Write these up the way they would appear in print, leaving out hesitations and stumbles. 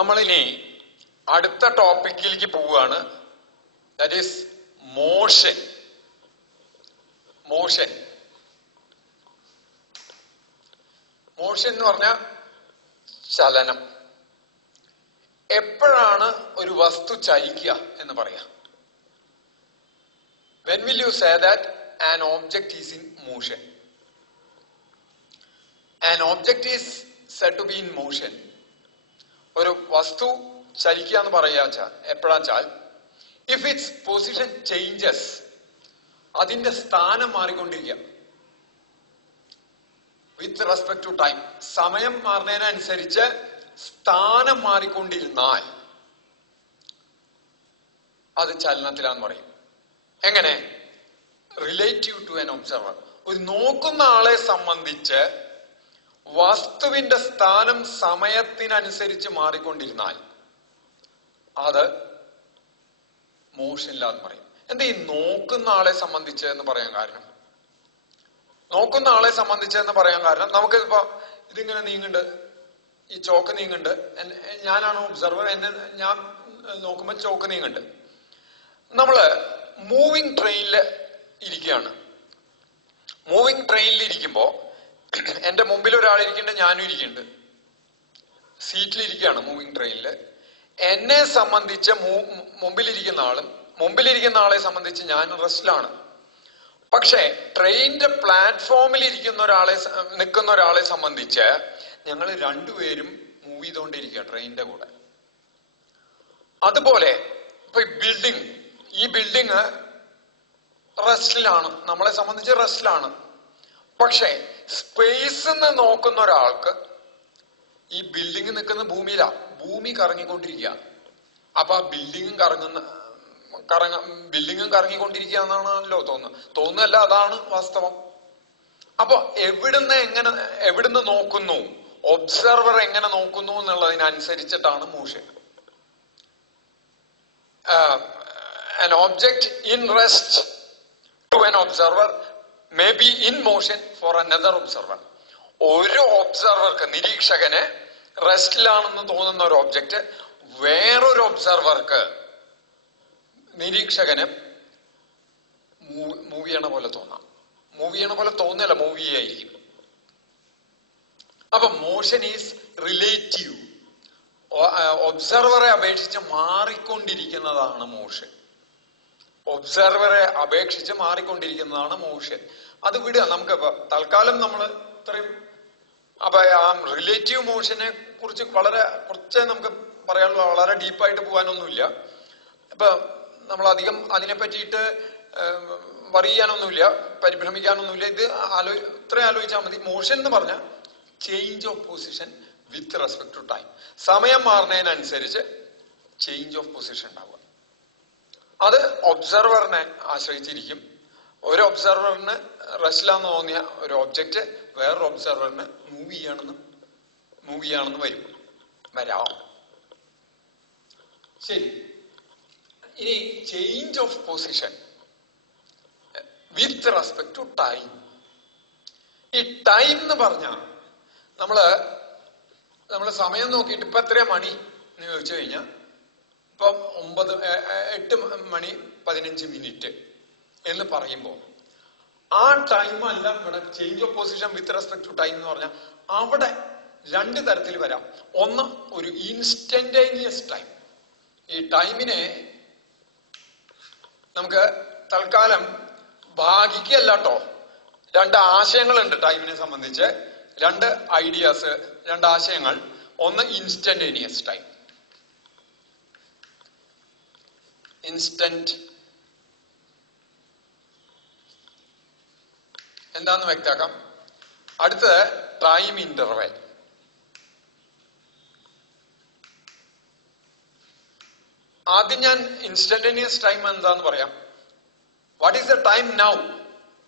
നമ്മളിനി അടുത്ത ടോപ്പിക്കിലേക്ക് പോവുകയാണ്. That is motion. Motion motion എന്ന് പറഞ്ഞാൽ ചലനം. എപ്പോഴാണ് ഒരു വസ്തു ചലിക്കുക എന്ന് പറയാം? When will you say that an object is in motion? An object is said to be in motion. ഒരു വസ്തു ചലിക്കുക എന്ന് പറയാ എപ്പോഴാച്ചാൽ if its position changes, അതിന്റെ സ്ഥാനം മാറിക്കൊണ്ടിരിക്കുക. വിത്ത് റെസ്പെക്ട് ടു ടൈം, സമയം മാറുന്നതിനനുസരിച്ച് സ്ഥാനം മാറിക്കൊണ്ടിരുന്നാൽ അത് ചലനത്തിലാന്ന് പറയും. എങ്ങനെ? Relative to an observer. ഒരു നോക്കുന്ന ആളെ സംബന്ധിച്ച് വസ്തുവിന്റെ സ്ഥാനം സമയത്തിനനുസരിച്ച് മാറിക്കൊണ്ടിരുന്നാൽ അത് മോഷനിലാന്ന് പറയും. എന്താ ഈ നോക്കുന്ന ആളെ സംബന്ധിച്ച് എന്ന് പറയാൻ കാരണം? നോക്കുന്ന ആളെ സംബന്ധിച്ച് എന്ന് പറയാൻ കാരണം, നമുക്ക് ഇപ്പൊ ഇതിങ്ങനെ നീങ്ങുന്നുണ്ട്, ഈ ചോക്ക് നീങ്ങുന്നുണ്ട്, ഞാനാണ് ഒബ്സർവർ, ഞാൻ നോക്കുമ്പോൾ ചോക്ക് നീങ്ങുന്നുണ്ട്. നമ്മള് മൂവിങ് ട്രെയിനില് ഇരിക്കുകയാണ്. മൂവിങ് ട്രെയിനിൽ ഇരിക്കുമ്പോ എന്റെ മുമ്പിൽ ഒരാളിരിക്കുന്നുണ്ട്, ഞാനും ഇരിക്കുന്നുണ്ട്, സീറ്റിലിരിക്കുകയാണ് മൂവിങ് ട്രെയിനില്. എന്നെ സംബന്ധിച്ച് മുമ്പിലിരിക്കുന്ന ആളെ സംബന്ധിച്ച് ഞാൻ റെസ്റ്റിലാണ്. പക്ഷെ ട്രെയിനിന്റെ പ്ലാറ്റ്ഫോമിൽ നിൽക്കുന്ന ഒരാളെ സംബന്ധിച്ച് ഞങ്ങൾ രണ്ടുപേരും മൂവ് ചെയ്തുകൊണ്ടിരിക്കുക ട്രെയിനിന്റെ കൂടെ. അതുപോലെ ഇപ്പൊ ഈ ബിൽഡിങ് റെസ്റ്റിലാണ്, നമ്മളെ സംബന്ധിച്ച് റെസ്റ്റിലാണ്. പക്ഷെ സ്പേസിൽ നിന്ന് നോക്കുന്ന ഒരാൾക്ക് ഈ ബിൽഡിംഗ് നിൽക്കുന്ന ഭൂമി കറങ്ങിക്കൊണ്ടിരിക്കുക. അപ്പൊ ആ ബിൽഡിങ്ങും കറങ്ങിക്കൊണ്ടിരിക്കുക എന്നാണല്ലോ തോന്നുന്നല്ല, അതാണ് വാസ്തവം. അപ്പൊ എവിടുന്ന് നോക്കുന്നു, ഒബ്സർവർ എങ്ങനെ നോക്കുന്നു എന്നുള്ളതിനനുസരിച്ചിട്ടാണ് motion. An object in rest to an observer may be in motion for another observer. ഒരു ഒബ്സർവർക്ക്, നിരീക്ഷകന് റെസ്റ്റിലാണെന്ന് തോന്നുന്ന ഒരു ഒബ്ജക്റ്റ് വേറൊരു ഒബ്സർവർക്ക്, നിരീക്ഷകന് മൂവ് ചെയ്യണ പോലെ തോന്നാം. മൂവ് ചെയ്യണ പോലെ തോന്നില്ല, മൂവ് ചെയ്യായിരിക്കും. അപ്പൊ മോഷൻ ഈസ് റിലേറ്റീവ്. ഒബ്സർവറെ അപേക്ഷിച്ച് മാറിക്കൊണ്ടിരിക്കുന്നതാണ് മോഷൻ. ഒബ്സർവറെ അപേക്ഷിച്ച് മാറിക്കൊണ്ടിരിക്കുന്നതാണ് മോഷൻ. അത് വിടുക, നമുക്ക് തൽക്കാലം നമ്മൾ ഇത്രയും. അപ്പൊ ആ റിലേറ്റീവ് മോഷനെ കുറിച്ച് കുറച്ചേ നമുക്ക് പറയാനുള്ളൂ, വളരെ ഡീപ്പായിട്ട് പോകാനൊന്നുമില്ല. ഇപ്പൊ നമ്മൾ അധികം അതിനെ പറ്റിയിട്ട് വറി ചെയ്യാനൊന്നുമില്ല, പരിഭ്രമിക്കാനൊന്നുമില്ല. ഇത് ഇത്രയും ആലോചിച്ചാൽ മതി. മോഷൻ എന്ന് പറഞ്ഞാൽ change of position with respect to time. സമയം മാറുന്നതിനനുസരിച്ച് ചേഞ്ച് ഓഫ് പൊസിഷൻ ഉണ്ടാവുക. അത് ഒബ്സർവറിനെ ആശ്രയിച്ചിരിക്കും. ഒരു ഒബ്സർവറിന് റെസ്റ്റിലാന്ന് തോന്നിയ ഒരു ഒബ്ജക്റ്റ് വേറൊരു ഒബ്സർവറിന് മൂവ് ചെയ്യാണെന്ന് വരാം. ശരി, ഇനി change of position with respect to time. ഈ ടൈം എന്ന് പറഞ്ഞാൽ നമ്മള് സമയം നോക്കിയിട്ട് ഇപ്പൊ എത്രയാ മണി എന്ന് ചോദിച്ചു കഴിഞ്ഞാൽ ഇപ്പം 8:15 എന്ന് പറയുമ്പോൾ ആ ടൈം അല്ല ഇവിടെ change of position with respect to time എന്ന് പറഞ്ഞാൽ. അവിടെ രണ്ട് തരത്തിൽ വരാം. ഒന്ന്, ഒരു ഇൻസ്റ്റന്റേനിയസ് ടൈം. ഈ ടൈമിനെ നമുക്ക് തൽക്കാലം ഭാഗിക്കല്ല കേട്ടോ, രണ്ട് ആശയങ്ങളുണ്ട് ടൈമിനെ സംബന്ധിച്ച്, രണ്ട് ഐഡിയാസ്, രണ്ട് ആശയങ്ങൾ. ഒന്ന് ഇൻസ്റ്റന്റേനിയസ് ടൈം, ഇൻസ്റ്റന്റ് എന്താന്ന് വ്യക്തമാക്കാം. അടുത്തത് ടൈം ഇന്റർവെൽ. ആദ്യം ഞാൻ ഇൻസ്റ്റന്റേനിയസ് ടൈം എന്താന്ന് പറയാം. What is the time now?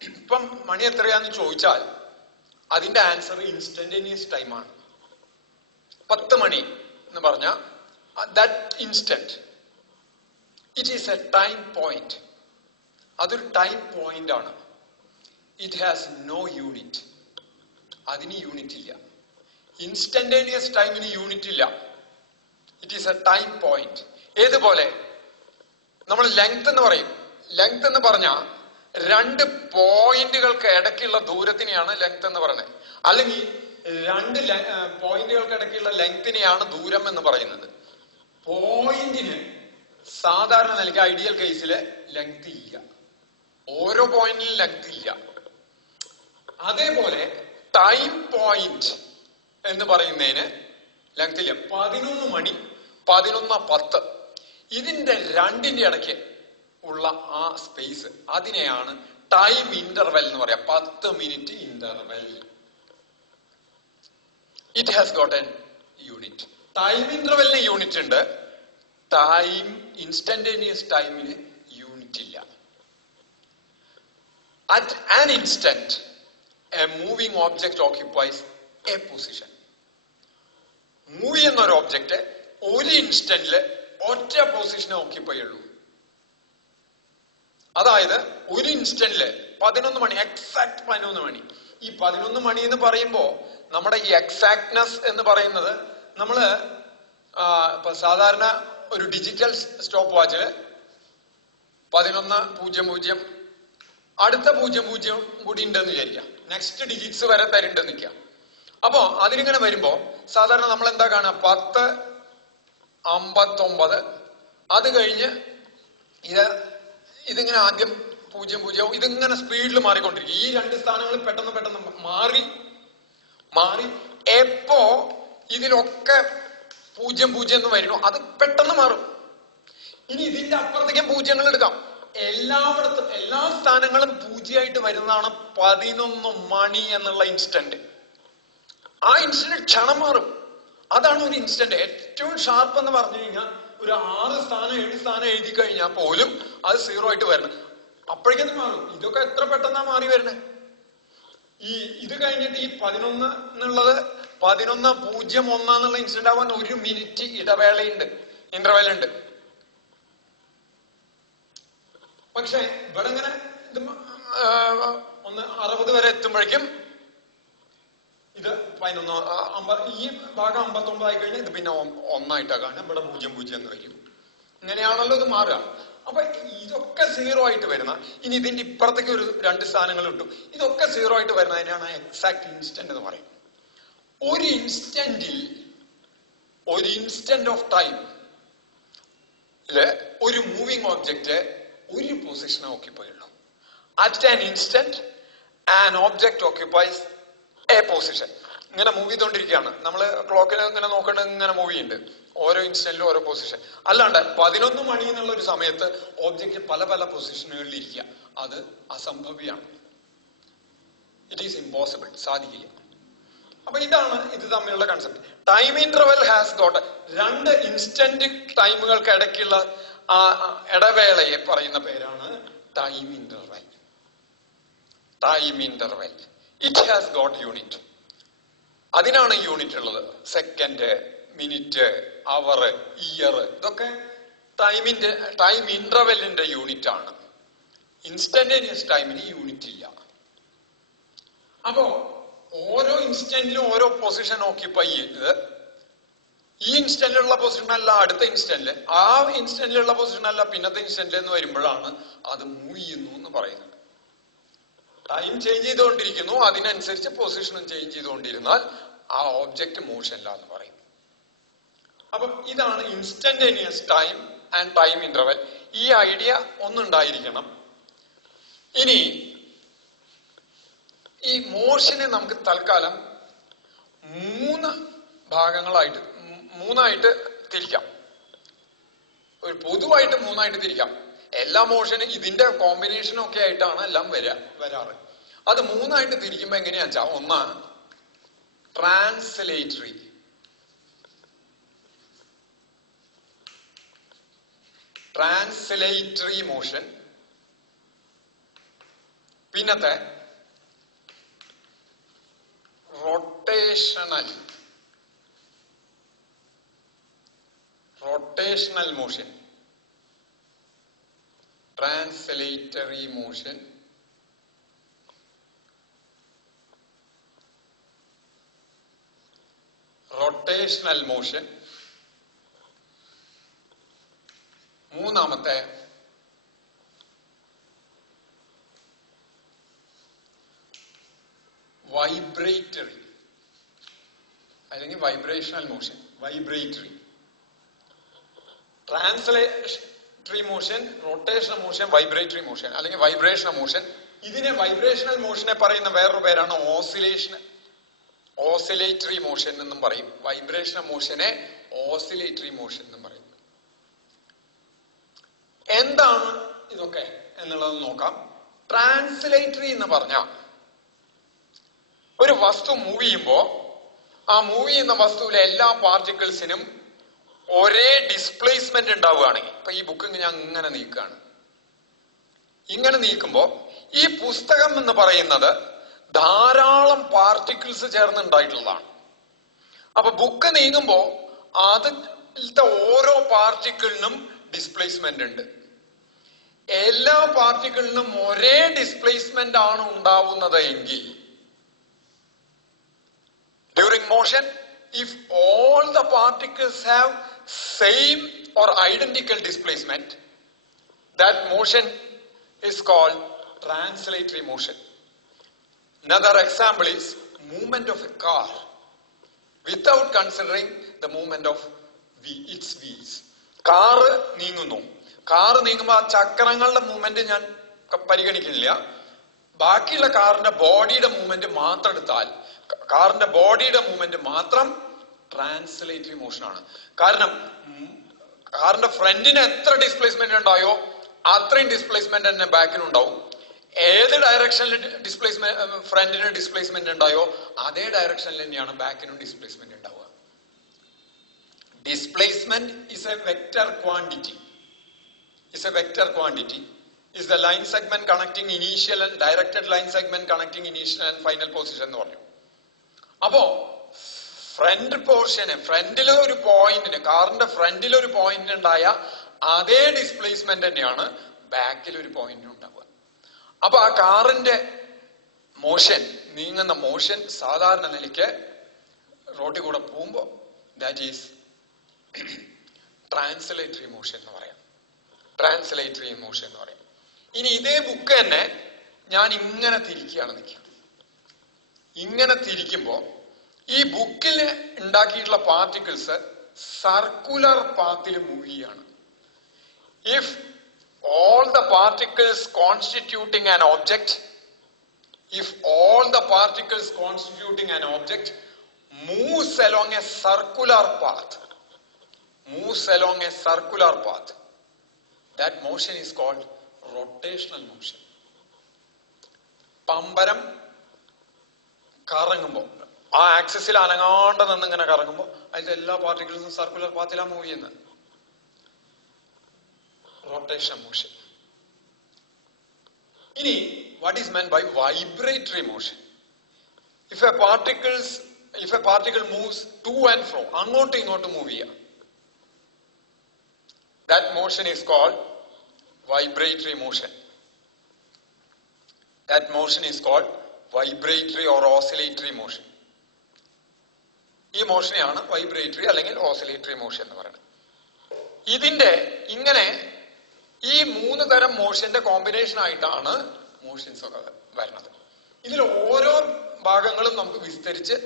ഇപ്പം മണി എത്രയാന്ന് ചോദിച്ചാൽ അതിന്റെ ആൻസർ ഇൻസ്റ്റന്റേനിയസ് ടൈമാണ്. 10 മണി എന്ന് പറഞ്ഞാൽ that instant, it is a time point. അതൊരു ടൈം പോയിന്റ് ആണ്. It has no unit. അതിന് യൂണിറ്റ് ഇല്ല. ഇൻസ്റ്റന്റേനിയസ് ടൈമിന് യൂണിറ്റ് ഇല്ല. It it is a time point. ഏതുപോലെ നമ്മൾ ലെങ്ത് എന്ന് പറയും. ലെങ്ത് എന്ന് പറഞ്ഞാൽ രണ്ട് പോയിന്റുകൾക്ക് ഇടയ്ക്കുള്ള ദൂരത്തിനെയാണ് ലെങ്ത് എന്ന് പറയുന്നത്. അല്ലെങ്കിൽ രണ്ട് പോയിന്റുകൾക്ക് ഇടയ്ക്കുള്ള ലെങ്തിനെയാണ് ദൂരം എന്ന് പറയുന്നത്. പോയിന്റിന് സാധാരണ നിലയ്ക്ക് ഐഡിയൽ കേസില് ലെങ്ത് ഇല്ല, ഓരോ പോയിന്റിലും ലെങ്ത് ഇല്ല. അതേപോലെ ടൈം പോയിന്റ് എന്ന് പറയുന്നതിന് ലെങ്ത് ഇല്ല. 11 മണി 11:10 ഇതിന്റെ രണ്ടിന്റെ ഇടയ്ക്ക് ഉള്ള ആ സ്പേസ്, അതിനെയാണ് ടൈം ഇന്റർവെൽ എന്ന് പറയാം. 10 minute interval. It has got an unit. Time ഇന്റർവെലിന് യൂണിറ്റ് ഉണ്ട്, ടൈം ഇൻസ്റ്റന്റേനിയസ് ടൈമിന് യൂണിറ്റ് ഇല്ല. At an instant a moving object occupies a position. Move ചെയ്യുന്ന ഒരു ഓബ്ജക്റ്റ് ഒരു ഇൻസ്റ്റന്റില് ഒറ്റ പൊസിഷനെ ഓക്യുപ്പൈ ഉള്ളൂ. അതായത് ഒരു ഇൻസ്റ്റന്റില് 11 മണി, എക്സാക്ട് 11 മണി. ഈ 11 മണി എന്ന് പറയുമ്പോ നമ്മുടെ ഈ എക്സാക്ട്നെസ് എന്ന് പറയുന്നത്, നമ്മള് ഇപ്പൊ സാധാരണ ഒരു ഡിജിറ്റൽ സ്റ്റോപ്പ് വാച്ചില് 11:00 അടുത്ത 00 കൂടി ഉണ്ടെന്ന് വിചാരിക്കാം. നെക്സ്റ്റ് ഡിജിറ്റ്സ് വരെ തരുന്നുണ്ടെന്ന് നിൽക്കാം. അപ്പോ അതിലിങ്ങനെ വരുമ്പോ സാധാരണ നമ്മൾ എന്താ കാണുക, 10:59. അത് കഴിഞ്ഞ് ഇതിങ്ങനെ ആദ്യം 00 ഇതിങ്ങനെ സ്പീഡിൽ മാറിക്കൊണ്ടിരിക്കും. ഈ രണ്ട് സ്ഥാനങ്ങൾ പെട്ടെന്ന് പെട്ടെന്ന് മാറി എപ്പോ ഇതിലൊക്കെ 00 എന്ന് വരുന്നു, അത് പെട്ടെന്ന് മാറും. ഇനി ഇതിന്റെ അപ്പുറത്തേക്കും 0 എടുക്കാം. എല്ലായിടത്തും എല്ലാ സ്ഥാനങ്ങളും 0 ആയിട്ട് വരുന്നതാണ് 11 മണി എന്നുള്ള ഇൻസ്റ്റന്റ്. ആ ഇൻസ്റ്റന്റ് ക്ഷണം മാറും. അതാണ് ഒരു ഇൻസ്റ്റന്റ്. ഏറ്റവും ഷാർപ്പ് എന്ന് പറഞ്ഞു കഴിഞ്ഞാൽ ഒരു 6 സ്ഥാനം 7 സ്ഥാനം എഴുതി കഴിഞ്ഞാൽ പോലും അത് 0 ആയിട്ട് വരണം. അപ്പോഴേക്കത് മാറും. ഇതൊക്കെ എത്ര പെട്ടെന്നാ മാറി വരണേ. ഇത് കഴിഞ്ഞിട്ട് ഈ 11 എന്നുള്ളത് 11:01 എന്നുള്ള ഇൻസ്റ്റന്റ് ആവാൻ 1 മിനിറ്റ് ഇടവേളയുണ്ട്, ഇന്റർവെൽ ഉണ്ട്. പക്ഷെ ഇവിടെ ഇങ്ങനെ ഇത് 60 വരെ എത്തുമ്പോഴേക്കും ഇത് 11 ഈ ഭാഗം 59 ആയി കഴിഞ്ഞാൽ ഇത് പിന്നെ 1 കാണും. ഇവിടെ 00 എന്ന് വരും. ഇങ്ങനെയാണല്ലോ ഇത് മാറുക. അപ്പൊ ഇതൊക്കെ 0 ആയിട്ട് വരുന്ന, ഇനി ഇതിന്റെ ഇപ്പുറത്തേക്ക് ഒരു 2 സ്ഥാനങ്ങൾ കിട്ടും. ഇതൊക്കെ 0 ആയിട്ട് വരുന്നതിനാണ് എക്സാക്ട് ഇൻസ്റ്റന്റ് എന്ന് പറയും. ഒരു ഇൻസ്റ്റന്റ് ഓഫ് ടൈം ഒരു മൂവിംഗ് ഓബ്ജക്റ്റ് ഒരു പൊസിഷനെ ഓക്യുപ്പൈ ഉള്ളൂ. At an instant an object occupies a position. ഇങ്ങനെ മൂവ് ചെയ്തോണ്ടിരിക്കുകയാണ്. നമ്മള് ക്ലോക്കിൽ ഇങ്ങനെ നോക്കേണ്ടത് ഇങ്ങനെ മൂവ് ചെയ്യുന്നുണ്ട്. ഓരോ ഇൻസ്റ്റന്റിലും ഓരോ പൊസിഷൻ. അല്ലാണ്ട് 11 മണി എന്നുള്ള ഒരു സമയത്ത് ഓബ്ജക്റ്റ് പല പല പൊസിഷനുകളിൽ ഇരിക്കുക, അത് അസംഭവ്യമാണ്. ഇറ്റ് ഈസ് ഇമ്പോസിബിൾ, സാധിക്കില്ല. അപ്പൊ ഇതാണ് ഇത് തമ്മിലുള്ള concept. Time interval has got, 2 instant ടൈമുകൾക്ക് ഇടയ്ക്കുള്ള ആ ഇടവേളയെ പറയുന്ന പേരാണ് time interval. Time interval it has got unit. അതിനാണ് യൂണിറ്റ് ഉള്ളത്. സെക്കൻഡ്, മിനിറ്റ്, അവർ, ഇയർ, ഇതൊക്കെ ടൈം ഇന്റർവെല്ലിന്റെ യൂണിറ്റ് ആണ്. ഇൻസ്റ്റന്റേനിയസ് ടൈമിന് യൂണിറ്റ് ഇല്ല. അപ്പോ ഓരോ ഇൻസ്റ്റന്റിലും ഓരോ പൊസിഷൻ ഓക്യുപ്പൈ ചെയ്ത്, ഈ ഇൻസ്റ്റന്റിലുള്ള പൊസിഷൻ അല്ല അടുത്ത ഇൻസ്റ്റന്റില്, ആ ഇൻസ്റ്റന്റിലുള്ള പൊസിഷൻ അല്ല പിന്നത്തെ ഇൻസ്റ്റന്റിൽ എന്ന് വരുമ്പോഴാണ് അത് മൂവ് ചെയ്യുന്നു എന്ന് പറയുന്നത്. ടൈം ചേഞ്ച് ചെയ്തുകൊണ്ടിരിക്കുന്നു, അതിനനുസരിച്ച് പൊസിഷനും ചേഞ്ച് ചെയ്തുകൊണ്ടിരുന്നാൽ ആ ഓബ്ജക്റ്റ് മോഷനിലാന്ന് പറയും. അപ്പൊ ഇതാണ് instantaneous time and time interval. ഈ ഐഡിയ ഒന്നുണ്ടായിരിക്കണം. ഇനി ഈ മോഷനെ നമുക്ക് തൽക്കാലം 3 ഭാഗങ്ങളായിട്ട് തിരിക്കാം. ഒരു പൊതുവായിട്ട് 3 തിരിക്കാം. എല്ലാ മോഷനും ഇതിന്റെ കോമ്പിനേഷനും ഒക്കെ ആയിട്ടാണ് എല്ലാം വരാറ്. അത് 3 തിരിക്കുമ്പോ എങ്ങനെയാണെന്ന് വെച്ചാൽ, 1 ട്രാൻസ്ലേറ്ററി മോഷൻ, പിന്നത്തെ rotational motion. Translatory motion, rotational motion, മൂന്നാമത്തെ വൈബ്രേറ്ററി അല്ലെങ്കിൽ vibrational motion. Vibratory, translatory motion, rotational motion, vibratory motion അല്ലെങ്കിൽ വൈബ്രേഷണൽ മോഷൻ. ഇതിനെ വൈബ്രേഷണൽ മോഷനെ പറയുന്ന വേറൊരു പേരാണ് ഓസിലേറ്ററി മോഷൻ എന്നും പറയും. വൈബ്രേഷണൽ മോഷനെ ഓസിലേറ്ററി മോഷൻ എന്നും പറയും. എന്താണ് ഇതൊക്കെ എന്നുള്ളത് നോക്കാം. ട്രാൻസ്ലേറ്ററി എന്ന് പറഞ്ഞാൽ ഒരു വസ്തു മൂവ് ചെയ്യുമ്പോ ആ മൂവ് ചെയ്യുന്ന വസ്തുവിലെ എല്ലാ പാർട്ടിക്കിൾസിനും ഒരേ ഡിസ്പ്ലേസ്മെന്റ് ഉണ്ടാവുകയാണെങ്കിൽ, ഇപ്പൊ ഈ ബുക്ക് ഞാൻ ഇങ്ങനെ നീക്കുകയാണ്, ഇങ്ങനെ നീക്കുമ്പോ ഈ പുസ്തകം എന്ന് പറയുന്നത് ധാരാളം പാർട്ടിക്കിൾസ് ചേർന്നുണ്ടായിട്ടുള്ളതാണ്. അപ്പൊ ബുക്ക് നീങ്ങുമ്പോ അതിലത്തെ ഓരോ പാർട്ടിക്കിളിനും ഡിസ്പ്ലേസ്മെന്റ് ഉണ്ട്. എല്ലാ പാർട്ടിക്കിളിനും ഒരേ ഡിസ്പ്ലേസ്മെന്റ് ആണ് ഉണ്ടാവുന്നത് എങ്കിൽ during motion, if all the particles have same or identical displacement, that motion is called translatory motion. Another example is movement of a car without considering the movement of its wheels. Car നീങ്ങുമ്പോ ആ ചക്രങ്ങളുടെ movement ഞാൻ പരിഗണിക്കുന്നില്ല. ബാക്കിയുള്ള കാറിന്റെ ബോഡിയുടെ movement മാത്രം എടുത്താൽ, കാറിന്റെ ബോഡിയുടെ മൂവ്മെന്റ് മാത്രം ട്രാൻസ്ലേറ്ററി മോഷൻ ആണ്. കാരണം കാറിന്റെ ഫ്രണ്ടിന് എത്ര ഡിസ്പ്ലേസ്മെന്റ് ഉണ്ടായോ അത്രയും ഡിസ്പ്ലേസ്മെന്റ് തന്നെ ബാക്കിനുണ്ടാവും. ഏത് ഡയറക്ഷനിൽ ഫ്രണ്ടിന് ഡിസ്പ്ലേസ്മെന്റ് ഉണ്ടായോ അതേ ഡയറക്ഷനിൽ തന്നെയാണ് ബാക്കിനും ഡിസ്പ്ലേസ്മെന്റ് ഉണ്ടാവുക. Displacement is A vector quantity. Is the line segment connecting initial and directed line segment connecting initial and final position എന്ന് പറഞ്ഞു. അപ്പോ ഫ്രണ്ട് പോർഷന്, ഫ്രണ്ടിലെ ഒരു പോയിന്റിന്, കാറിന്റെ ഫ്രണ്ടിൽ ഒരു പോയിന്റിന് ഉണ്ടായ അതേ ഡിസ്പ്ലേസ്മെന്റ് തന്നെയാണ് ബാക്കിൽ ഒരു പോയിന്റിന് ഉണ്ടാവുക. അപ്പൊ ആ കാറിന്റെ നീങ്ങുന്ന മോഷൻ സാധാരണ നിലയ്ക്ക് റോഡിൽ കൂടെ പോകുമ്പോ ദാറ്റ് ഈസ് ട്രാൻസ്ലേറ്ററി മോഷൻ എന്ന് പറയാം. ഇനി ഇതേ ബുക്ക് തന്നെ ഞാൻ ഇങ്ങനെ തിരിക്കുമ്പോ ഈ ബുക്കിൽ ഉണ്ടാക്കിയിട്ടുള്ള പാർട്ടിക്കിൾസ് സർക്കുലർ പാത്തിൽ മൂവ് ചെയ്യാണ്. If all the particles constituting an object moves along a circular path, that motion is called rotational motion. പമ്പരം കറങ്ങുമ്പോ ആ ആക്സിസിൽ അനങ്ങാണ്ട് നിന്നിങ്ങനെ കറങ്ങുമ്പോ അതിന്റെ എല്ലാ പാർട്ടിക്കിൾസും സർക്കുലർ പാത്തിലാണ് മൂവ് ചെയ്യുന്നത്. Rotation motion. ഇനി what is meant by vibratory motion? If a particle moves to and fro, അങ്ങോട്ടും ഇങ്ങോട്ടും move ചെയ്യുക, that motion is called vibratory motion. That motion is called vibratory or oscillatory motion. ഈ മോഷനെയാണ് vibratory അല്ലെങ്കിൽ oscillatory motion എന്ന് പറയുന്നത്. ഇതിന്റെ ഇങ്ങനെ ഈ മൂന്ന് തരം മോഷന്റെ കോമ്പിനേഷൻ ആയിട്ടാണ് മോഷൻസ് ഒക്കെ വരുന്നത്. ഇതിൽ ഓരോ ഭാഗങ്ങളും നമുക്ക് വിസ്തരിച്ച്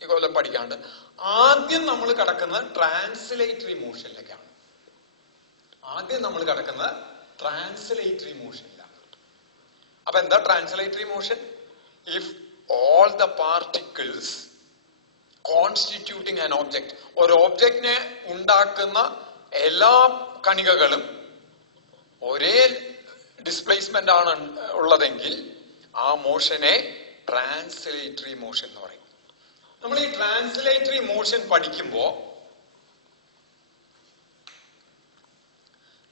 ഇതുപോലെ പഠിക്കാണ്ട്. ആദ്യം നമ്മൾ കടക്കുന്നത് ട്രാൻസ്ലേറ്ററി മോഷനിലേക്കാണ്. അപ്പൊ എന്താ translatory motion? If all the particles constituting an object, ഒരു ഓബ്ജക്റ്റിനെ ഉണ്ടാക്കുന്ന എല്ലാ കണികകളും ഒരേ ഡിസ്പ്ലേസ്മെന്റ് ആണ് ഉള്ളതെങ്കിൽ ആ മോഷനെ ട്രാൻസ്ലേറ്ററി മോഷൻ എന്ന് പറയും. നമ്മൾ ഈ ട്രാൻസ്ലേറ്ററി മോഷൻ പഠിക്കുമ്പോ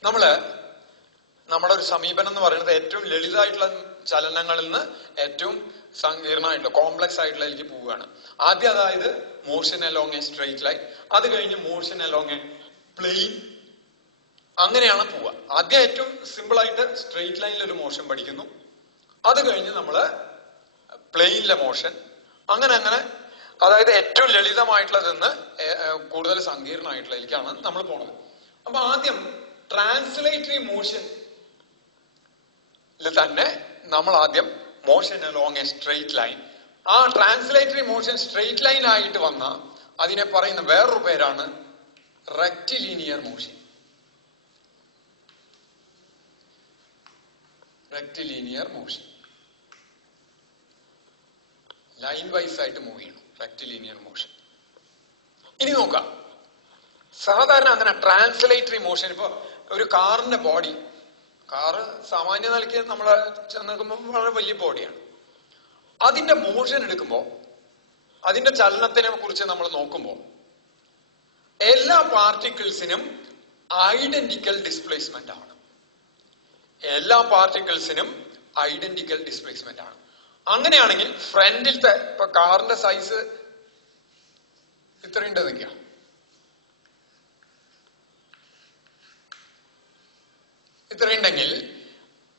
നമ്മുടെ ഒരു സമീപനം എന്ന് പറയുന്നത് ഏറ്റവും ലളിതമായിട്ടുള്ള ചലനങ്ങളിൽ നിന്ന് ഏറ്റവും സങ്കീർണമായിട്ടുള്ള കോംപ്ലക്സ് ആയിട്ടുള്ളതിലേക്ക് പോവുകയാണ്. ആദ്യം അതായത് motion along a straight line, അത് കഴിഞ്ഞ് മോഷൻ അലോങ് എ പ്ലെയിൻ, അങ്ങനെയാണ് പോവുക. ആദ്യം ഏറ്റവും സിമ്പിൾ ആയിട്ട് സ്ട്രെയിറ്റ് ലൈനിൽ ഒരു മോഷൻ പഠിക്കുന്നു, അത് കഴിഞ്ഞ് നമ്മള് പ്ലെയിനിലെ മോഷൻ, അങ്ങനെ അതായത് ഏറ്റവും ലളിതമായിട്ടുള്ളതെന്ന് കൂടുതൽ സങ്കീർണമായിട്ടുള്ളതിലേക്കാണ് നമ്മൾ പോണത്. അപ്പൊ ആദ്യം ട്രാൻസ്ലേറ്ററി മോഷൻ തന്നെ നമ്മൾ ആദ്യം motion along a straight line, ആ ട്രാൻസ്ലേറ്ററി മോഷൻ സ്ട്രെയിറ്റ് ലൈൻ ആയിട്ട് വന്ന അതിനെ പറയുന്ന വേറൊരു പേരാണ് rectilinear motion. Rectilinear motion line wise ആയിട്ട് മൂവ് ചെയ്യണം, റെക്റ്റിലീനിയർ മോഷൻ. ഇനി നോക്കാം, സാധാരണ അങ്ങനെ ട്രാൻസ്ലേറ്ററി മോഷൻ, ഇപ്പൊ ഒരു കാറിന്റെ ബോഡി, കാറ് സാമാന്യ നിലയ്ക്ക് നമ്മൾ ചെന്നിരിക്കുമ്പോൾ വളരെ വലിയ ബോഡിയാണ്. അതിന്റെ മോഷൻ എടുക്കുമ്പോൾ, അതിന്റെ ചലനത്തിനെ കുറിച്ച് നമ്മൾ നോക്കുമ്പോൾ എല്ലാ പാർട്ടിക്കിൾസിനും ഐഡന്റിക്കൽ ഡിസ്പ്ലേസ്മെന്റ് ആണ്. എല്ലാ പാർട്ടിക്കിൾസിനും ഐഡന്റിക്കൽ ഡിസ്പ്ലേസ്മെന്റ് ആണ്. അങ്ങനെയാണെങ്കിൽ ഫ്രണ്ടിലത്തെ ഇപ്പൊ കാറിന്റെ സൈസ് ഇത്രയുണ്ട് നിൽക്കുക, ഇത്രയുണ്ടെങ്കിൽ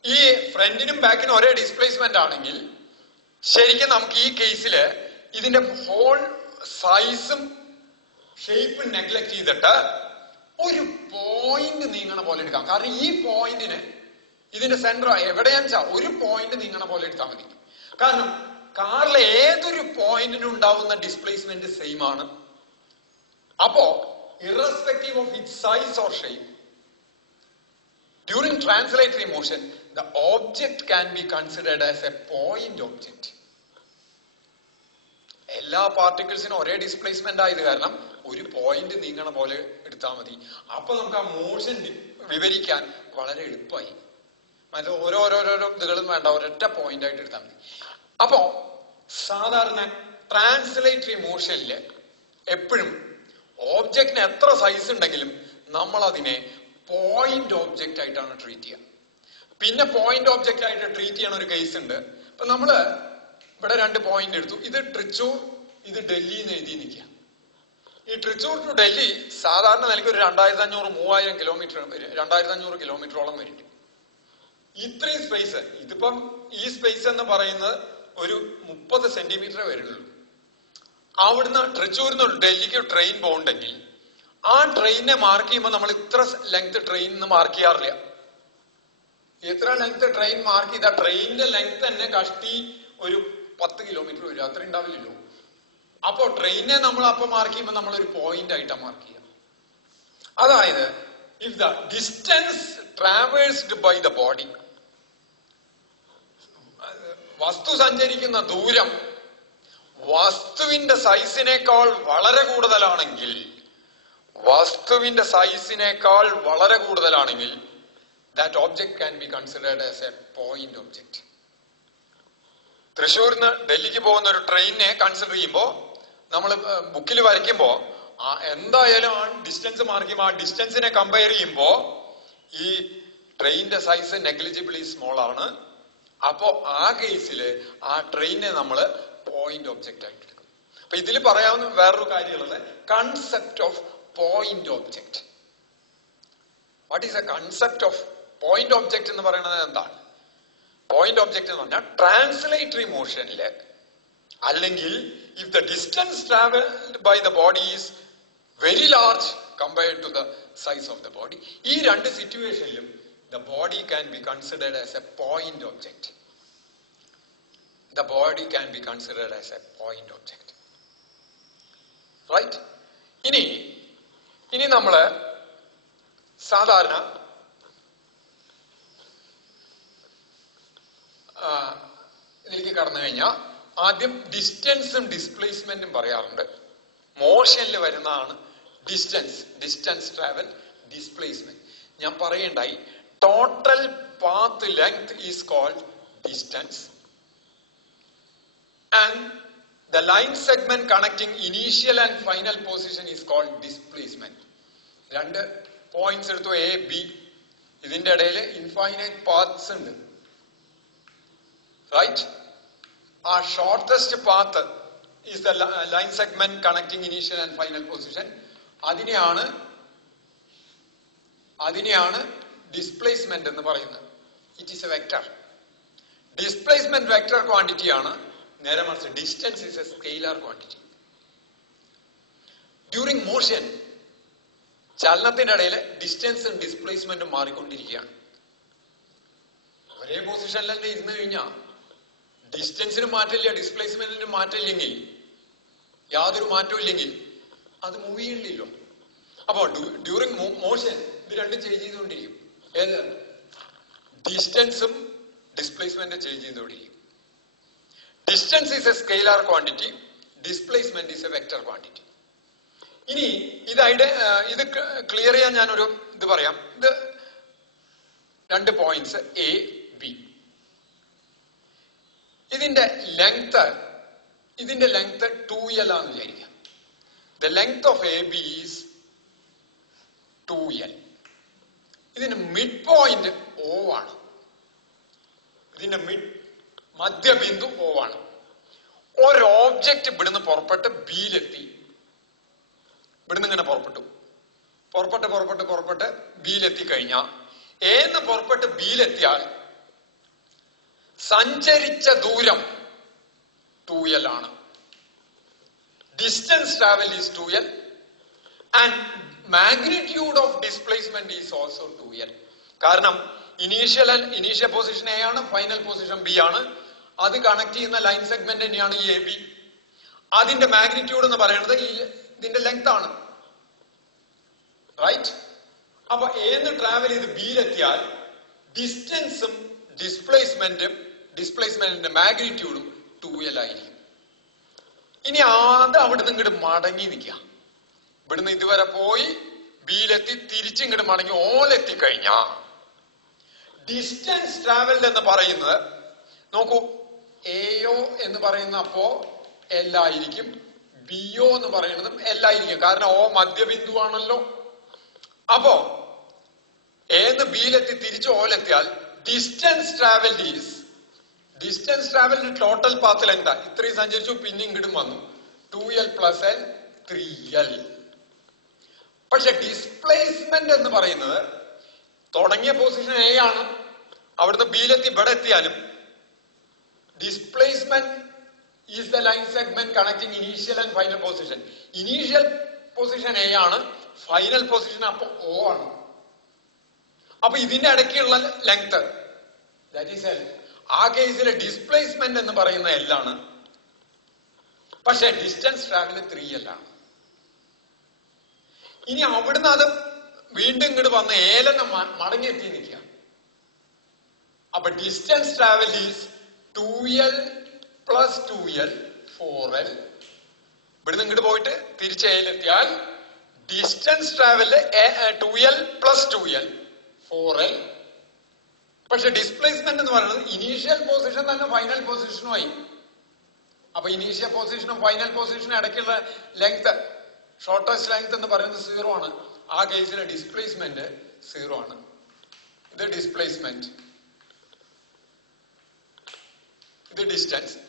ഈ ഫ്രണ്ടിനും ബാക്കിനും ഒരേ ഡിസ്പ്ലേസ്മെന്റ് ആണെങ്കിൽ ശരിക്കും നമുക്ക് ഈ കേസില് ഇതിന്റെ ഹോൾ സൈസും ഷേപ്പും നെഗ്ലക്ട് ചെയ്തിട്ട് ഒരു പോയിന്റ് നീങ്ങണ പോലെ എടുക്കാം. കാരണം ഈ പോയിന്റിന് ഇതിന്റെ സെന്റർ എവിടെയാന്ന് വെച്ചാൽ ഒരു പോയിന്റ് നീങ്ങണ പോലെ എടുത്താൽ മതി. കാരണം കാറിലെ ഏതൊരു പോയിന്റിനും ഉണ്ടാവുന്ന ഡിസ്പ്ലേസ്മെന്റ് സെയിം ആണ്. അപ്പോ irrespective of it size or shape, during translatory motion the object can be considered as a point object. എല്ലാ പാർട്ടിക്കിൾസിനും ഒരേ ഡിസ്പ്ലേസ്മെന്റ് ആയത് കാരണം ഒരു പോയിന്റ് നീങ്ങണ പോലെ എടുത്താൽ മതി. അപ്പൊ നമുക്ക് ആ മോഷൻ വിവരിക്കാൻ വളരെ എളുപ്പമായി. അത് ഓരോരോരോ ഇതുകളും വേണ്ട, ഒരൊറ്റ പോയിന്റ് ആയിട്ട് എടുത്താൽ മതി. അപ്പോ സാധാരണ ട്രാൻസ്ലേറ്ററി മോഷനില് എപ്പോഴും ഓബ്ജക്റ്റിന് എത്ര സൈസ് ഉണ്ടെങ്കിലും നമ്മൾ അതിനെ പോയിന്റ് ഓബ്ജക്റ്റ് ആയിട്ടാണ് ട്രീറ്റ് ചെയ്യുക. പിന്നെ പോയിന്റ് ഓബ്ജക്റ്റ് ആയിട്ട് ട്രീറ്റ് ചെയ്യണ ഒരു കേസ് ഉണ്ട്. ഇപ്പൊ നമ്മള് ഇവിടെ 2 പോയിന്റ് എടുത്തു, ഇത് ട്രിച്ചൂർ, ഇത് ഡൽഹി എന്ന് എഴുതി നിൽക്കുക. ഈ ട്രിച്ചൂർ ടു ഡൽഹി സാധാരണ നിലയ്ക്ക് ഒരു 2500-3000 കിലോമീറ്റർ, 2500 കിലോമീറ്ററോളം വരും. ഇത്രയും സ്പേസ്, ഇതിപ്പം ഈ സ്പേസ് എന്ന് പറയുന്നത് ഒരു 30 സെന്റിമീറ്റർ വരുന്നുള്ളൂ. അവിടുന്ന് ട്രിച്ചൂരിന്ന് ഡൽഹിക്ക് ട്രെയിൻ പോകണ്ടെങ്കിൽ ആ ട്രെയിനിനെ മാർക്ക് ചെയ്യുമ്പോൾ നമ്മൾ ഇത്ര ലെങ്ത് ട്രെയിൻ മാർക്ക് ചെയ്യാറില്ല. എത്ര ലെങ്ത് ട്രെയിൻ മാർക്ക് ചെയ്ത ട്രെയിനിന്റെ ലെങ്ത് തന്നെ കഷ്ടി ഒരു 10 കിലോമീറ്റർ വരും, അത്ര ഉണ്ടാവില്ലല്ലോ. അപ്പോ ട്രെയിനെ നമ്മൾ അപ്പൊ മാർക്ക് ചെയ്യുമ്പോൾ നമ്മൾ ഒരു പോയിന്റ് ആയിട്ടാണ് മാർക്ക് ചെയ്യുക. അതായത് if the distance traversed by the body, വസ്തു സഞ്ചരിക്കുന്ന ദൂരം വസ്തുവിന്റെ സൈസിനേക്കാൾ വളരെ കൂടുതലാണെങ്കിൽ, വസ്തുവിന്റെ സൈസിനേക്കാൾ വളരെ കൂടുതലാണെങ്കിൽ that object can be considered as a point object. തൃശ്ശൂരിന്ന് ഡൽഹിക്ക് പോകുന്ന ഒരു ട്രെയിനിനെ കൺസിഡർ ചെയ്യുമ്പോൾ നമ്മൾ ബുക്കിൽ വരയ്ക്കുമ്പോ എന്തായാലും ആ ഡിസ്റ്റൻസ് മാർക്ക് ചെയ്യുമ്പോൾ ആ ഡിസ്റ്റൻസിനെ കമ്പയർ ചെയ്യുമ്പോ ഈ ട്രെയിനിന്റെ സൈസ് നെഗ്ലിജിബിളി സ്മോൾ ആണ്. അപ്പോ ആ കേസില് ആ ട്രെയിനിനെ നമ്മൾ പോയിന്റ് ഒബ്ജക്റ്റ് ആയിട്ട് എടുക്കും. അപ്പൊ ഇതിൽ പറയാവുന്ന വേറൊരു കാര്യമുള്ളത് concept of point object. What is a concept of point object എന്ന് പറയുന്നത് എന്താണ്? പോയിന്റ് ഒബ്ജക്റ്റ് എന്ന് പറഞ്ഞാൽ ട്രാൻസ്ലേറ്ററി മോഷനില് അല്ലെങ്കിൽ if the distance travelled by the body is very large compared to the size of the body, ഈ 2 സിറ്റുവേഷനിലും the body can be considered as a point object. The body can be considered as a point object. Right? ഇനി നമ്മള് സാധാരണ ഇതിലേക്ക് കടന്നു കഴിഞ്ഞാൽ ആദ്യം ഡിസ്റ്റൻസും ഡിസ്പ്ലേസ്മെന്റും പറയാറുണ്ട്. മോഷനിൽ വരുന്നതാണ് ഡിസ്റ്റൻസ് ട്രാവൽ, ഡിസ്പ്ലേസ്മെന്റ്. ഞാൻ പറയണ്ടായി, total path length is called distance and the line segment connecting initial and final position is called displacement. 2 points എടുത്തു, A, B. ഇതിന്റെ ഇടയിൽ infinite paths ഉണ്ട്. Right? Our shortest path is the line segment connecting initial and final position. അതിനെയാണ് displacement എന്ന് പറയുന്നത്. It is a vector. Displacement vector quantity ആണ്. നേരെ മറിച്ച് distance is a scalar quantity. During motion ചലനത്തിന്റെ ഇടയിൽ ഡിസ്റ്റൻസും ഡിസ്പ്ലേസ്മെന്റും മാറിക്കൊണ്ടിരിക്കുകയാണ്. ഒരേ പൊസിഷനിലല്ലേ ഇരുന്ന് കഴിഞ്ഞാൽ ഡിസ്റ്റൻസിന് മാറ്റമില്ല, ഡിസ്പ്ലേസ്മെന്റിന് മാറ്റമില്ലെങ്കിൽ, യാതൊരു മാറ്റവും ഇല്ലെങ്കിൽ അത് മൂവ് ചെയ്യണില്ലല്ലോ. അപ്പോ ഡ്യൂറിങ് മോഷൻ ഇത് രണ്ടും ചേഞ്ച് ചെയ്തുകൊണ്ടിരിക്കും. ഏത് ഡിസ്റ്റൻസും ഡിസ്പ്ലേസ്മെന്റും ചേഞ്ച് ചെയ്തുകൊണ്ടിരിക്കും. Distance is A scalar quantity, displacement is a vector quantity. ഇനി ഇത് ക്ലിയർ ചെയ്യാൻ ഞാനൊരു ഇത് പറയാം. ഇത് രണ്ട് പോയിന്റ്സ് എ ബി. ഇതിന്റെ ലെങ്ത് 2L ആണെന്ന് വിചാരിക്കാം. The length of A B is 2L. ഇതിന്റെ മിഡ് പോയിന്റ് O ആണ്. ഇതിന്റെ മധ്യബിന്ദു O ആണ്. ഒരു ഓബ്ജക്റ്റ് ഇവിടുന്ന് പുറപ്പെട്ട് ബിയിലെത്തി. ഇവിടുന്ന് ഇങ്ങനെ പുറപ്പെട്ട് ബിയിലെത്തി കഴിഞ്ഞാൽ, ഏന്ന് പുറപ്പെട്ട് ബിയിലെത്തിയാൽ സഞ്ചരിച്ച ദൂരം 2L ആണ്. Distance travel is 2L and magnitude of displacement is also 2L. കാരണം ഇനീഷ്യൽ പൊസിഷൻ എ ആണ്, ഫൈനൽ പൊസിഷൻ ബി ആണ്. അത് കണക്ട് ചെയ്യുന്ന ലൈൻ സെഗ്മെന്റ് തന്നെയാണ് ഈ എ ബി. അതിന്റെ മാഗ്നിറ്റ്യൂഡ് എന്ന് പറയുന്നത് ഇതിന്റെ ലെങ്ത് ആണ്. റൈറ്റ്? അപ്പൊ ഏന്ന് ട്രാവൽ ചെയ്ത് ബിയിലെത്തിയാൽ ഡിസ്റ്റൻസും ഡിസ്പ്ലേസ്മെന്റിന്റെ മാഗ്നിറ്റ്യൂഡും 2L ആയിരിക്കും. ഇനി അത് അവിടുന്ന് ഇങ്ങോട്ട് മടങ്ങി നിൽക്കുക. ഇവിടുന്ന് ഇതുവരെ പോയി ബിയിലെത്തി തിരിച്ചിങ്ങോട്ട് മടങ്ങി ഓലെത്തിക്കഴിഞ്ഞാ ഡിസ്റ്റൻസ് ട്രാവൽഡ് എന്ന് പറയുന്നത്, നോക്കൂ, എയോ എന്ന് പറയുന്ന അപ്പോ L ആയിരിക്കും, ബിഒ എന്ന് പറയുന്നതും L ആയിരിക്കും. കാരണം O മധ്യബിന്ദു ആണല്ലോ. അപ്പോ ഏന്ന് ബിയിലെത്തി തിരിച്ച് ഓലെത്തിയാൽ distance travelled total path length ഇത്രയും സഞ്ചരിച്ചു, പിന്നെ ഇങ്ങോട്ടും വന്നു 2L + L 3L. പക്ഷെ ഡിസ്പ്ലേസ്മെന്റ് എന്ന് പറയുന്നത് തുടങ്ങിയ പൊസിഷൻ എ ആണ്, അവിടുന്ന് ബിയിലെത്തി ഇവിടെ എത്തിയാലും displacement is the line segment connecting initial and final position. Initial position A ആണ്, ഫൈനൽ പൊസിഷൻ അപ്പൊ O ആണ്. അപ്പൊ ഇതിന്റെ ഇടയ്ക്കുള്ള ലെങ്ത് ദാറ്റ് ഈസ് L. ആ കേസിലെ ഡിസ്പ്ലേസ്മെന്റ് എന്ന് പറയുന്ന L ആണ്. പക്ഷെ ഡിസ്റ്റൻസ് ട്രാവൽ 3L ആണ്. ഇനി അവിടുന്ന് അത് വീണ്ടും ഇങ്ങോട്ട് വന്ന് ഏലെന്നെ മടങ്ങിയെത്തി നിൽക്കുക. അപ്പൊ distance travel is 2L + 2L 4L. ഇവിടുന്ന് ഇങ്ങോട്ട് പോയിട്ട് തിരിച്ച് ഏലെത്തിയാൽ distance travel 2L + 2L 4L. പക്ഷെ ഡിസ്പ്ലേസ്മെന്റ് എന്ന് പറയുന്നത് ഇനീഷ്യൽ പൊസിഷൻ തന്നെ ഫൈനൽ പൊസിഷനുമായി. അപ്പൊ ഇനീഷ്യൽ പൊസിഷനും ഫൈനൽ പൊസിഷനും ഇടയ്ക്കുള്ള ലെങ്ത്, ഷോർട്ടസ്റ്റ് ലെങ്ത് എന്ന് പറയുന്നത് 0 ആണ്. ആ കേസിലെ ഡിസ്പ്ലേസ്മെന്റ് 0 ആണ്. ഇത് ഡിസ്പ്ലേസ്മെന്റ്,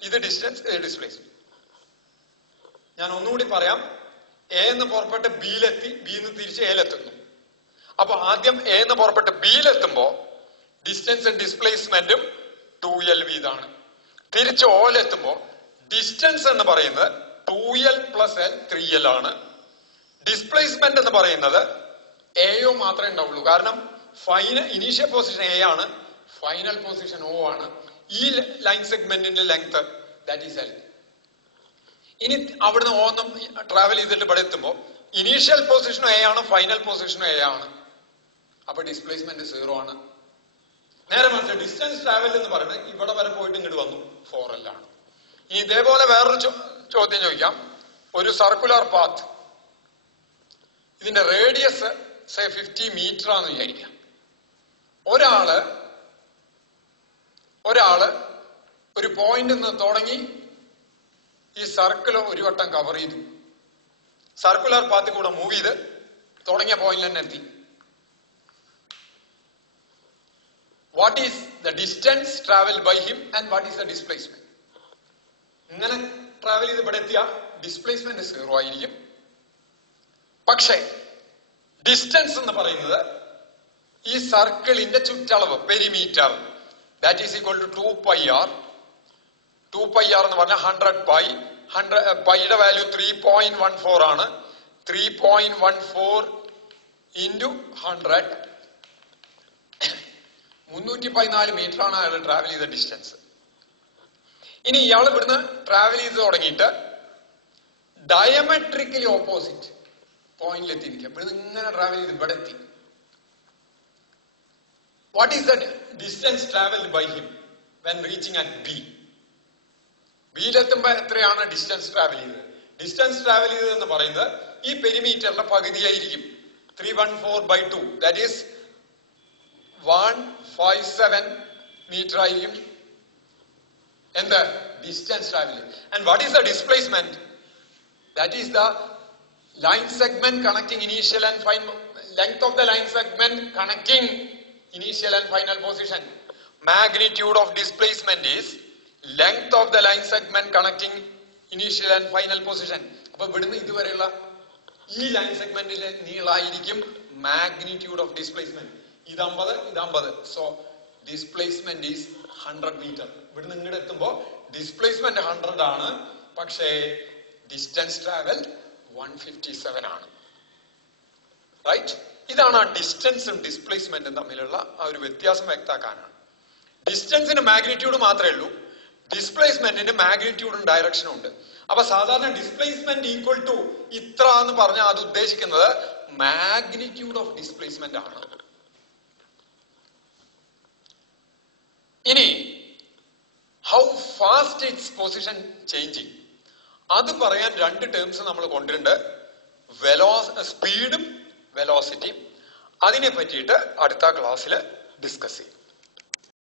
ഇത് ഡിസ്പ്ലേസ്മെന്റ്. ഞാൻ ഒന്നുകൂടി പറയാം. എന്ന് പുറപ്പെട്ട് ബിയിലെത്തി, ബിന്ന് തിരിച്ച് എലെത്തുന്നു. അപ്പൊ ആദ്യം എന്ന് പുറപ്പെട്ട് ബിയിലെത്തുമ്പോ ഡിസ്റ്റൻസും ഡിസ്പ്ലേസ്മെന്റും 2L വീതാണ്. തിരിച്ച് ഓലെത്തുമ്പോ ഡിസ്റ്റൻസ് എന്ന് പറയുന്നത് 2L + L 3L ആണ്. ഡിസ്പ്ലേസ്മെന്റ് എന്ന് പറയുന്നത് എയോ മാത്രമേ ഉണ്ടാവുള്ളൂ. കാരണം ഇനീഷ്യൽ പൊസിഷൻ എ ആണ്, ഫൈനൽ പൊസിഷൻ O ആണ്. ഈ ലൈൻ സെഗ്മെന്റിന്റെ ലെങ്ത് ദാറ്റ് ഈസ് L. ഇനി അവിടുന്ന് ഓന്നും ട്രാവൽ ചെയ്തിട്ട് ഇവിടെ എത്തുമ്പോ ഇനീഷ്യൽ പൊസിഷനും എ ആണ്, ഫൈനൽ പൊസിഷനും എ ആണ്. അപ്പൊ ഡിസ്പ്ലേസ്മെന്റ് 0 ആണ്. നേരെ മറിച്ച് ഡിസ്റ്റൻസ് ട്രാവൽ എന്ന് പറയുന്നത് ഇവിടെ വരെ പോയിട്ട് ഇങ്ങോട്ട് വന്നു 4L ആണ്. ഇനി ഇതേപോലെ വേറൊരു ചോദ്യം ചോദിക്കാം. ഒരു സർക്കുലർ പാത്ത്, ഇതിന്റെ റേഡിയസ് 50 മീറ്റർ ആണെന്ന് വിചാരിക്കാം. ഒരാള് ഒരു പോയിന്റ് നിന്ന് തുടങ്ങി ഈ സർക്കിൾ ഒരു വട്ടം കവർ ചെയ്തു. സർക്കുലർ പാത്തിൽ കൂടെ മൂവ് ചെയ്ത് തുടങ്ങിയ പോയിന്റിൽ തന്നെ എത്തി. What is the distance travel by him and what is the displacement? ഇങ്ങനെ ട്രാവൽ ചെയ്ത് ഇവിടെ എത്തിയ ഡിസ്പ്ലേസ്മെന്റ് 0 ആയിരിക്കും. പക്ഷേ ഡിസ്റ്റൻസ് എന്ന് പറയുന്നത് ഈ സർക്കിളിന്റെ ചുറ്റളവ്, perimeter, that is equal to 2πr. 2πr എന്ന് പറഞ്ഞാൽ 100π. പൈയുടെ വാല്യൂ 3.14 ആണ്. 3.14 ഇൻറ്റു 100 314 മീറ്റർ ആണ് അയാൾ ട്രാവൽ ചെയ്ത ഡിസ്റ്റൻസ്. ഇനി ഇയാൾ ഇവിടുന്ന് ട്രാവൽ ചെയ്ത് തുടങ്ങിയിട്ട് ഡയമെട്രിക്കലി ഓപ്പോസിറ്റ് പോയിന്റിൽ എത്തിയിരിക്കുക. ഇവിടുന്ന് ഇങ്ങനെ ട്രാവൽ ചെയ്ത് ഇവിടെ എത്തി. What is the distance travelled by him when reaching at B? ബിയിലെത്തുമ്പോ എത്രയാണ് ഡിസ്റ്റൻസ് ട്രാവൽ ചെയ്തത്? ഡിസ്റ്റൻസ് ട്രാവൽ ചെയ്തത് എന്ന് പറയുന്നത് ഈ പെരിമീറ്ററിന്റെ പകുതിയായിരിക്കും. 314/2 ദാറ്റ് ഈസ് 157 മീറ്റർ ആയിരിക്കും എന്ത് distance travel. And what is the displacement? That is the line segment connecting initial and final, length of the line segment connecting initial and final position. Magnitude of displacement is length of the line segment connecting initial and final position. അപ്പൊ ഇവിടുന്ന് ഇതുവരെയുള്ള ഈ line സെഗ്മെന്റിലെ നീളായിരിക്കും magnitude of displacement. ഇത് 50. So displacement is 100 metre. ഇവിടുന്ന് ഇങ്ങോട്ട് എത്തുമ്പോ ഡിസ്പ്ലേസ്മെന്റ് 100 ആണ്, പക്ഷേ ഡിസ്റ്റൻസ് ട്രാവൽ 157 ആണ്. റൈറ്റ്? ഇതാണ് ആ ഡിസ്റ്റൻസും ഡിസ്പ്ലേസ്മെന്റും തമ്മിലുള്ള ആ ഒരു വ്യത്യാസം വ്യക്തമാക്കാനാണ്. ഡിസ്റ്റൻസിന് മാഗ്നിറ്റ്യൂഡ് മാത്രമേ ഉള്ളൂ, ഡിസ്പ്ലേസ്മെന്റിന് മാഗ്നിറ്റ്യൂഡും ഡയറക്ഷനും ഉണ്ട്. അപ്പൊ സാധാരണ ഡിസ്പ്ലേസ്മെന്റ് ഈക്വൽ ടു ഇത്ര എന്ന് പറഞ്ഞാൽ അത് ഉദ്ദേശിക്കുന്നത് മാഗ്നിറ്റ്യൂഡ് ഓഫ് ഡിസ്പ്ലേസ്മെന്റ് ആണ്. ഇനി how fast it's position changing, അത് പറയാൻ രണ്ട് ടേംസ് നമ്മൾ കൊണ്ടുണ്ട്, സ്പീഡും വെലോസിറ്റിയും. അതിനെ പറ്റിയിട്ട് അടുത്ത ക്ലാസ്സിൽ ഡിസ്കസ് ചെയ്യും.